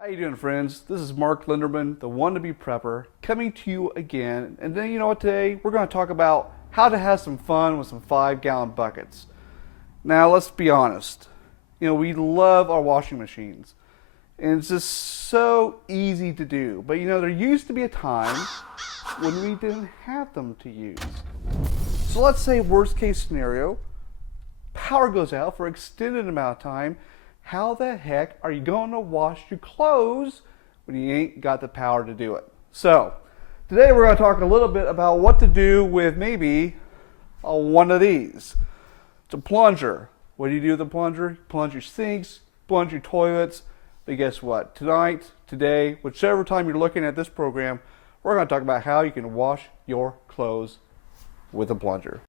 How you doing, friends? This is Mark Linderman, the Wannabe Prepper, coming to you again. And then, you know what, today we're going to talk about how to have some fun with some 5-gallon buckets. Now, let's be honest. You know, we love our washing machines. And it's just so easy to do. But, you know, there used to be a time when we didn't have them to use. So let's say worst case scenario, power goes out for an extended amount of time. How the heck are you going to wash your clothes when you ain't got the power to do it? So, today we're going to talk a little bit about what to do with maybe one of these. It's a plunger. What do you do with a plunger? You plunge your sinks, plunge your toilets. But guess what? Tonight, today, whichever time you're looking at this program, we're going to talk about how you can wash your clothes with a plunger.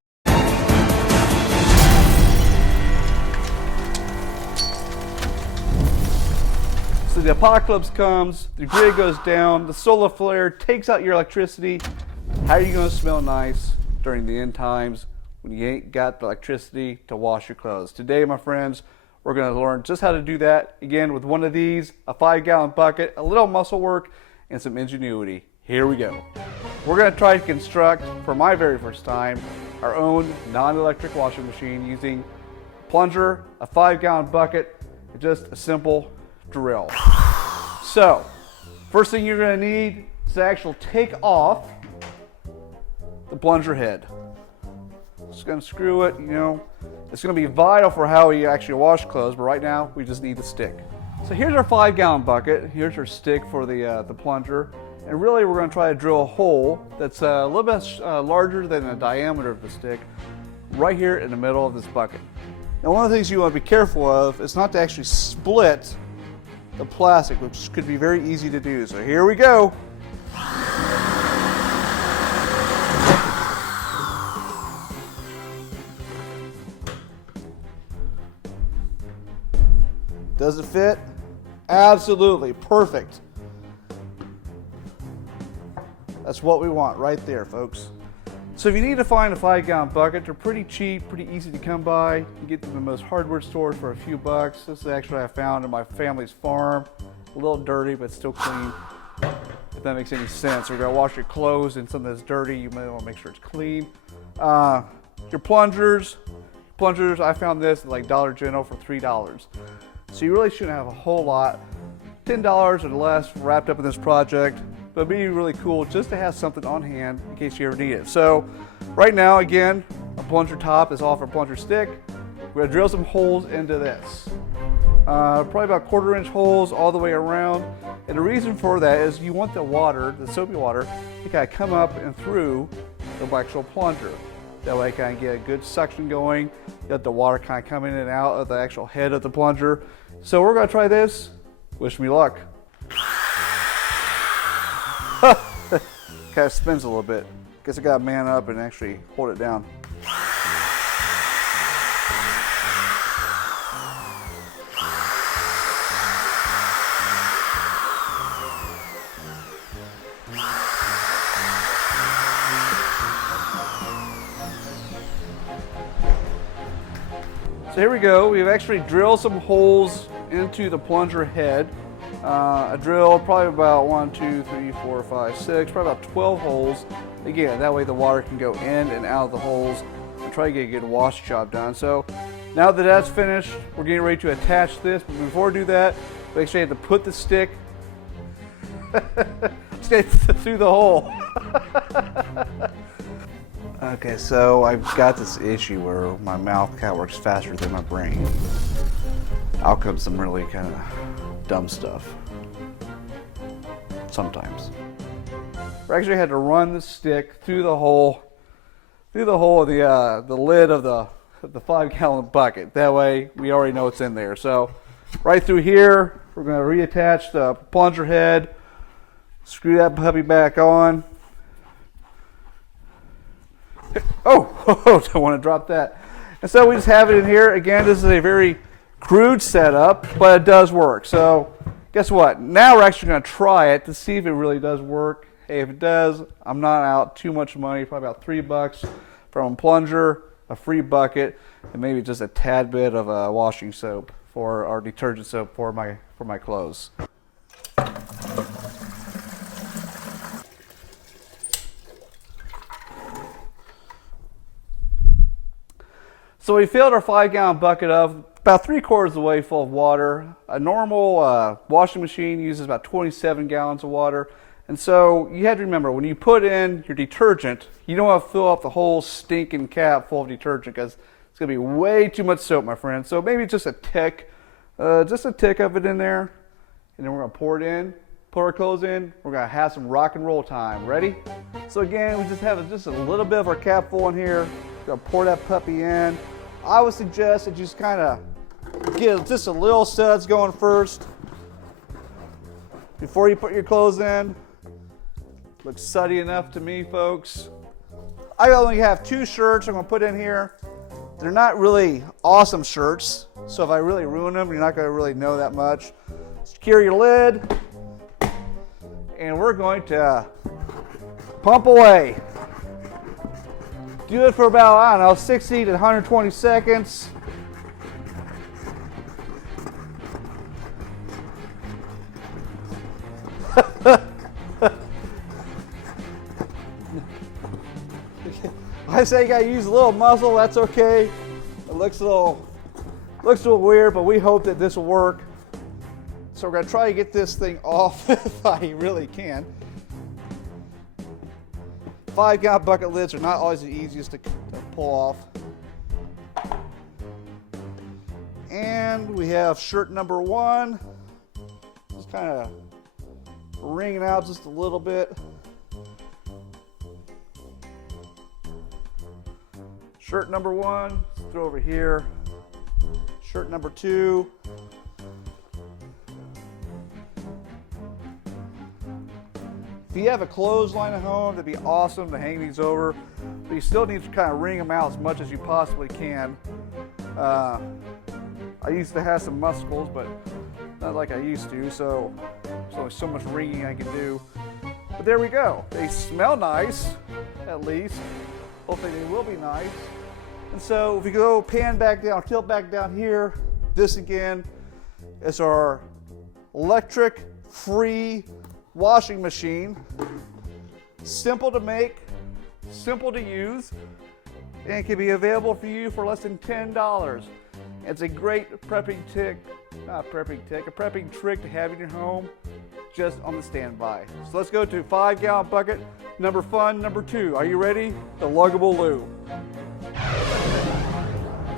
So the apocalypse comes, the grid goes down, the solar flare takes out your electricity. How are you going to smell nice during the end times when you ain't got the electricity to wash your clothes? Today, my friends, we're going to learn just how to do that, again, with one of these, a 5-gallon bucket, a little muscle work, and some ingenuity. Here we go. We're going to try to construct, for my very first time, our own non-electric washing machine using a plunger, a 5-gallon bucket, and just a simple drill. So, first thing you're going to need is to actually take off the plunger head. Just going to screw it, you know. It's going to be vital for how we actually wash clothes, but right now we just need the stick. So here's our 5-gallon bucket. Here's our stick for the plunger. And really we're going to try to drill a hole that's a little bit larger than the diameter of the stick right here in the middle of this bucket. Now, one of the things you want to be careful of is not to actually split the plastic, which could be very easy to do. So here we go. Does it fit? Absolutely, perfect. That's what we want right there, folks. So if you need to find a 5-gallon bucket, they're pretty cheap, pretty easy to come by. You can get them in the most hardware stores for a few bucks. This is actually I found in my family's farm. A little dirty, but still clean, if that makes any sense. We're gonna wash your clothes in something that's dirty. You might want to make sure it's clean. Your plungers, I found this at like Dollar General for $3. So you really shouldn't have a whole lot. $10 or less wrapped up in this project. But it'd be really cool just to have something on hand in case you ever need it. So right now, again, our plunger top is off our plunger stick. We're gonna drill some holes into this. Probably about 1/4-inch holes all the way around. And the reason for that is you want the water, the soapy water, to kind of come up and through the actual plunger. That way you kind of get a good suction going. You let the water kind of come in and out of the actual head of the plunger. So we're gonna try this. Wish me luck. Kind of spins a little bit. Guess I gotta man up and actually hold it down. So here we go. We've actually drilled some holes into the plunger head. I drilled probably about 1, 2, 3, 4, 5, 6, probably about 12 holes. Again, that way the water can go in and out of the holes and try to get a good wash job done. So now that that's finished, we're getting ready to attach this. But before we do that, we actually have to put the stick through the hole. Okay, so I've got this issue where my mouth kind of works faster than my brain. Out comes some really kind of dumb stuff. Sometimes. We actually had to run the stick through the hole of the lid of the 5-gallon bucket. That way we already know it's in there. So right through here, we're going to reattach the plunger head, screw that puppy back on. Oh, don't want to drop that. And so we just have it in here. Again, this is a very crude setup, but it does work. So guess what? Now we're actually going to try it to see if it really does work. Hey, if it does, I'm not out too much money, probably about $3 from a plunger, a free bucket, and maybe just a tad bit of washing soap for our detergent soap for my clothes. So we filled our 5-gallon bucket up, about 3/4 of the way full of water. A normal washing machine uses about 27 gallons of water. And so you have to remember, when you put in your detergent, you don't want to fill up the whole stinking cap full of detergent because it's going to be way too much soap, my friend. So maybe just a tick of it in there. And then we're going to pour it in, put our clothes in. We're going to have some rock and roll time. Ready? So again, we just have just a little bit of our cap full in here. We're going to pour that puppy in. I would suggest that you just kind of get just a little suds going first before you put your clothes in. Looks suddy enough to me, folks. I only have 2 shirts I'm going to put in here. They're not really awesome shirts, so if I really ruin them, you're not going to really know that much. Secure your lid, and we're going to pump away. Do it for about, I don't know, 60 to 120 seconds. I say you gotta use a little muscle, that's okay. It looks a little weird, but we hope that this will work. So we're gonna try to get this thing off if I really can. 5-gallon bucket lids are not always the easiest to pull off. And we have shirt number 1. Just kind of wringing out just a little bit. Shirt number 1, let's throw over here. Shirt number 2. If you have a clothesline at home, that'd be awesome to hang these over, but you still need to kind of wring them out as much as you possibly can. I used to have some muscles, but not like I used to, so there's only so much wringing I can do. But there we go. They smell nice, at least. Hopefully they will be nice. And so if we go pan back down, tilt back down here, this again is our electric free washing machine. Simple to make, simple to use, and it can be available for you for less than $10. It's a great a prepping trick to have in your home just on the standby. So let's go to 5-gallon bucket number 2. Are you ready? The luggable loo.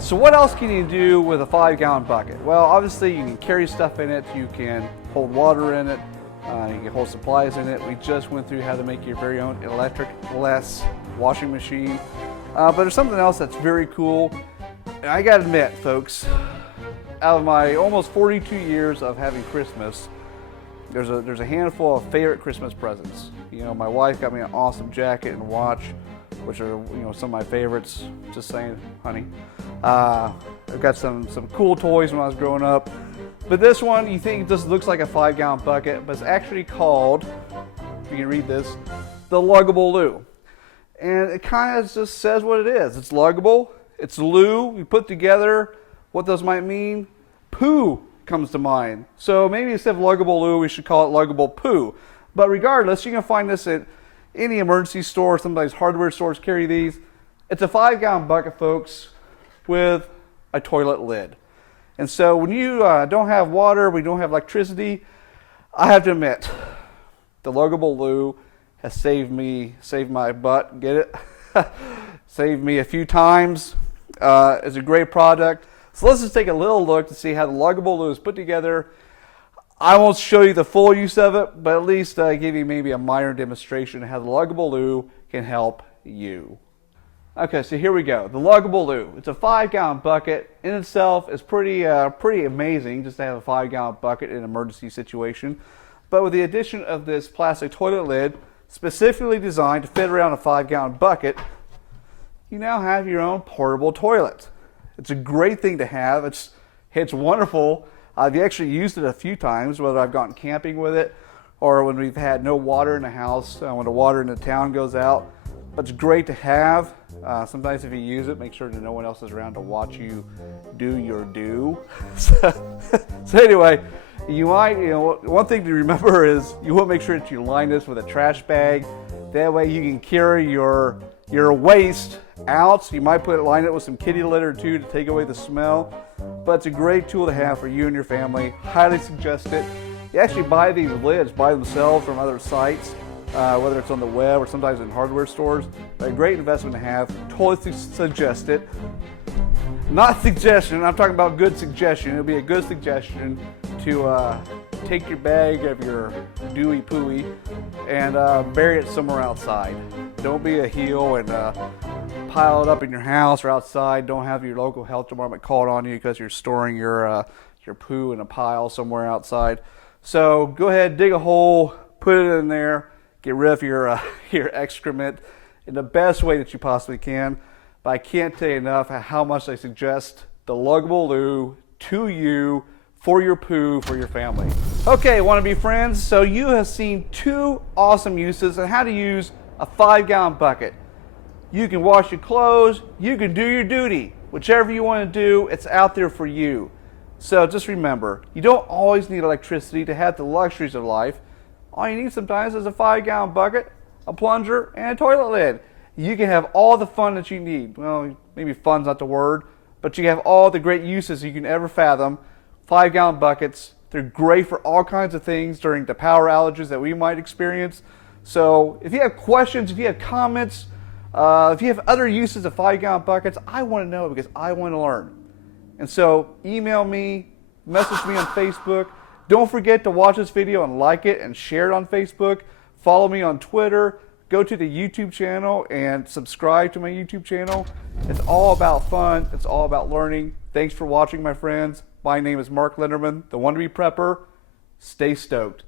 So what else can you do with a 5-gallon bucket? Well, obviously you can carry stuff in it, you can hold water in it, you can hold supplies in it. We just went through how to make your very own electric-less washing machine. But there's something else that's very cool. And I gotta admit, folks, out of my almost 42 years of having Christmas, there's a handful of favorite Christmas presents. You know, my wife got me an awesome jacket and watch, which are, you know, some of my favorites. Just saying, honey. I've got some cool toys when I was growing up. But this one, you think it just looks like a 5-gallon bucket, but it's actually called, if you can read this, the luggable loo. And it kind of just says what it is. It's luggable, it's loo. We put together what those might mean. Poo comes to mind. So maybe instead of luggable loo, we should call it luggable poo. But regardless, you can find this at any emergency store. Somebody's hardware stores carry these. It's a 5-gallon bucket, folks, with a toilet lid. And so when you don't have water, we don't have electricity, I have to admit, the luggable loo has saved my butt, get it? Saved me a few times. It's a great product. So let's just take a little look to see how the luggable loo is put together. I won't show you the full use of it, but at least give you maybe a minor demonstration of how the luggable loo can help you. Okay, so here we go. The luggable loo. It's a 5-gallon bucket. In itself, is pretty amazing just to have a 5-gallon bucket in an emergency situation. But with the addition of this plastic toilet lid, specifically designed to fit around a 5-gallon bucket, you now have your own portable toilet. It's a great thing to have. It's wonderful. I've actually used it a few times, whether I've gone camping with it or when we've had no water in the house, when the water in the town goes out. But it's great to have. Sometimes if you use it, make sure that no one else is around to watch you do your do. So anyway, You might, one thing to remember is you want to make sure that you line this with a trash bag. That way you can carry your waste out. You might line it with some kitty litter too to take away the smell. But it's a great tool to have for you and your family. Highly suggest it. You actually buy these lids by themselves from other sites, whether it's on the web or sometimes in hardware stores. A great investment to have. Totally suggest it. Not suggestion, I'm talking about good suggestion. It'll be a good suggestion to take your bag of your DOOty pooey and bury it somewhere outside. Don't be a heel and pile it up in your house or outside. Don't have your local health department called on you because you're storing your poo in a pile somewhere outside. So go ahead, dig a hole, put it in there, get rid of your excrement in the best way that you possibly can. But I can't tell you enough how much I suggest the luggable loo to you for your poo, for your family. Okay, wannabe friends, so you have seen 2 awesome uses on how to use a 5-gallon bucket. You can wash your clothes, you can do your duty. Whichever you want to do, it's out there for you. So just remember, you don't always need electricity to have the luxuries of life. All you need sometimes is a 5-gallon bucket, a plunger, and a toilet lid. You can have all the fun that you need. Well, maybe fun's not the word, but you have all the great uses you can ever fathom. 5-gallon buckets, they're great for all kinds of things during the power outages that we might experience. So if you have questions, if you have comments, if you have other uses of 5-gallon buckets, I want to know because I want to learn. And so email me, message me on Facebook. Don't forget to watch this video and like it and share it on Facebook. Follow me on Twitter. Go to the YouTube channel and subscribe to my YouTube channel. It's all about fun. It's all about learning. Thanks for watching, my friends. My name is Mark Linderman, the Wannabe Prepper. Stay stoked.